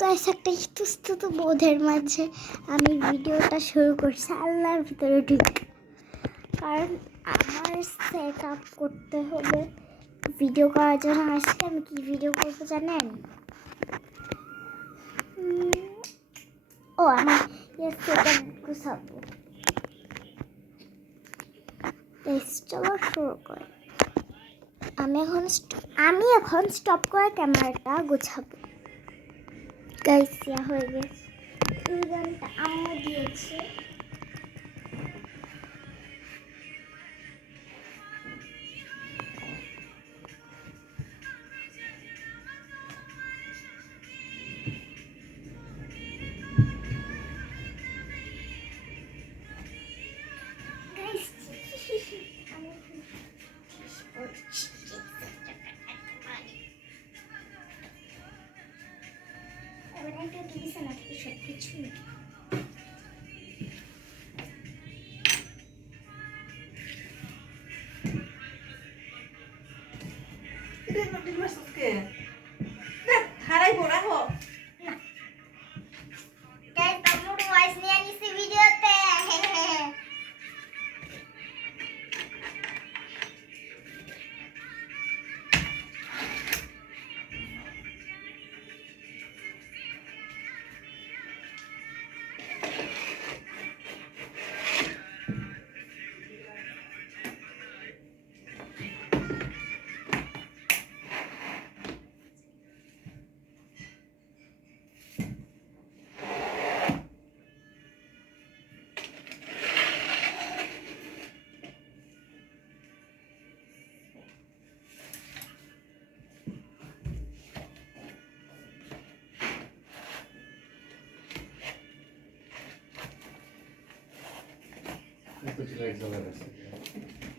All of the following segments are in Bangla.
গাইস একটা ইতস্তত বোধের মাঝে আমি ভিডিওটা শুরু করছি আল্লাহর ভিতরে ঢুকে, কারণ আমার সেট আপ করতে হবে ভিডিও করার জন্য। আজকে আমি কি ভিডিও করবো জানেন? আমার সেট আপ গুছাবো। চলো শুরু করি। আমি এখন স্টপ করে ক্যামেরাটা গুছাবো। গাইস হয়ে গেছে। এই গানটা আম্মু দিয়েছে। গাইস এবার একটা দিয়েছে না থেকে সব কিছু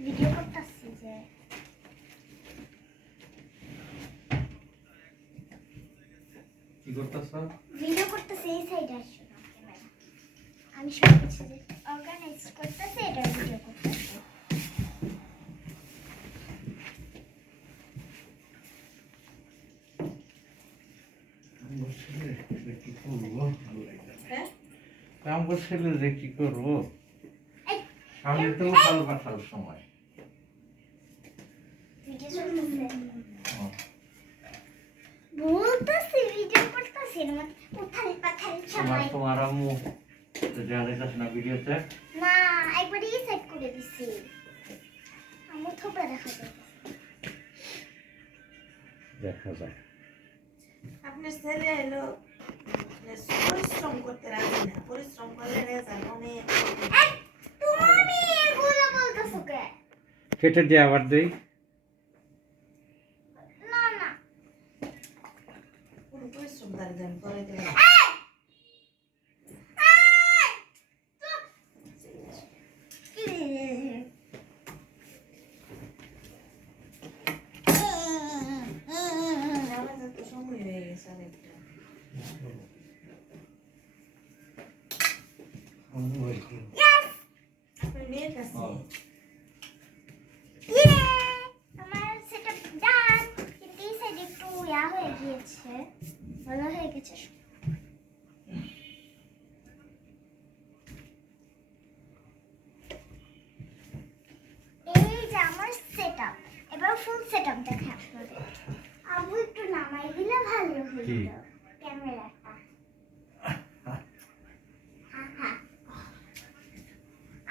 ভিডিও করতেছি যে কি করতেছ? ভিডিও করতেছি। এই সাইডে আসো না ক্যামেরা। আমি সব কিছু অর্গানাইজ করতেছি, এটা ভিডিও করতেছি। আমার ছেলে যে কি করবো, আমি তো উঠাল পাঠাল সময়। ভিডিও চলতেছে, বলতেছি ভিডিও করতেছি না, উঠাল পাঠাল সময়। তোমার আম্মু দেখা যাইতেছে না ভিডিওতে? না, একবারই সেট করে দিছি। আম্মু থোপড়া দেখা যায়। দেখা যায় আপনার ছেলে এলো পরিশ্রম করতে রাজি না, পরিশ্রম করলে রেজাল্ট অনেক। তুমি এগুলো বলতেছো কে? কেটে দিয়ে আবার দেই। না না, পুরো পরিশ্রম তার জন্য করে দেবে। আমার তো সময় হয়ে গেছে আরেকটা। আপনার মেয়ের কাছে আমার সেটআপ ডান, কিন্তু এই সাইড একটু হয়ে গিয়েছে, ভালো হয়ে গেছে। এই যে আমার সেটআপ, এবার ফুল সেটআপ দেখে আপনাদের। আবু একটু নামাই দিলে ভালো হতো ক্যামেরাটা।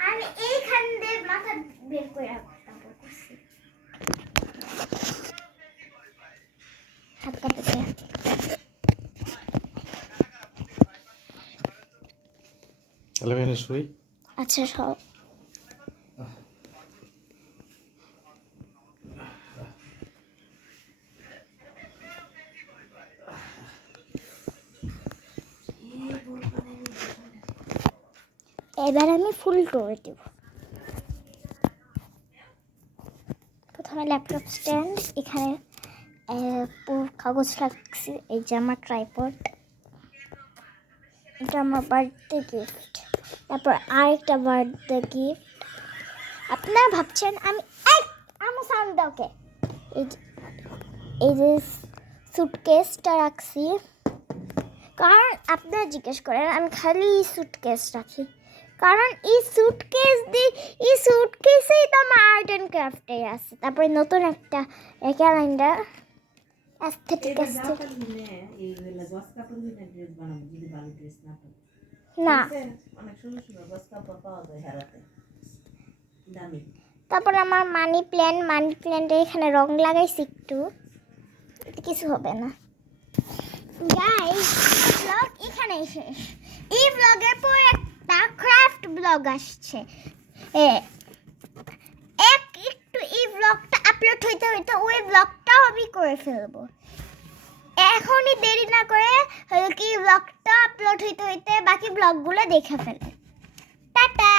আমি এইখান দিয়ে মাথা বের করে রাখতাম করছি। হাত কাটতে তাহলে বেনে শুই। আচ্ছা সব এবার আমি ফুল করে দেব। প্রথমে ল্যাপটপ স্ট্যান্ড, এখানে কাগজ রাখছি। এই যে আমার ট্রাইপড, এটা আমার বার্থডে গিফট। তারপর আরেকটা বার্থডে গিফট। আপনারা ভাবছেন আমি আমার সাউন্ড ওকে, এই যে সুটকেসটা রাখছি, কারণ আপনারা জিজ্ঞেস করেন আমি খালি সুটকেস রাখি, কারণ এই সুটকেসেই তো আমার আর্ট অ্যান্ড ক্রাফটে আছে। তারপরে নতুন একটা ক্যালেন্ডার অ্যাস্থেটিক এবার আছে যাও তাহলে নে, এইগুলা গস কাপড় দিয়ে ড্রেস বানাবো, যদি ভালো ড্রেস না পাই। না। অনেক সুন্দর সুন্দর গস কাপড় পাওয়া যায় হারাতে, দামি। তারপর আমার মানি প্ল্যান্টে এখানে রং লাগাইছি একটু, এতে কিছু হবে না। গাইস, ব্লগ এখানেই শেষ। এই ব্লগের পর একটা ক্রাফট ব্লগ আসছে। একটু এই ব্লগটা আপলোড হইতে হইতে ওই ব্লগটাও আমি করে ফেলবো। এখনই দেরি না করে কি ব্লগটা আপলোড হইতে হইতে বাকি ব্লগগুলো দেখে ফেলেন। টাটা।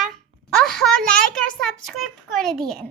ওহো, লাইক আর সাবস্ক্রাইব করে দিয়েন।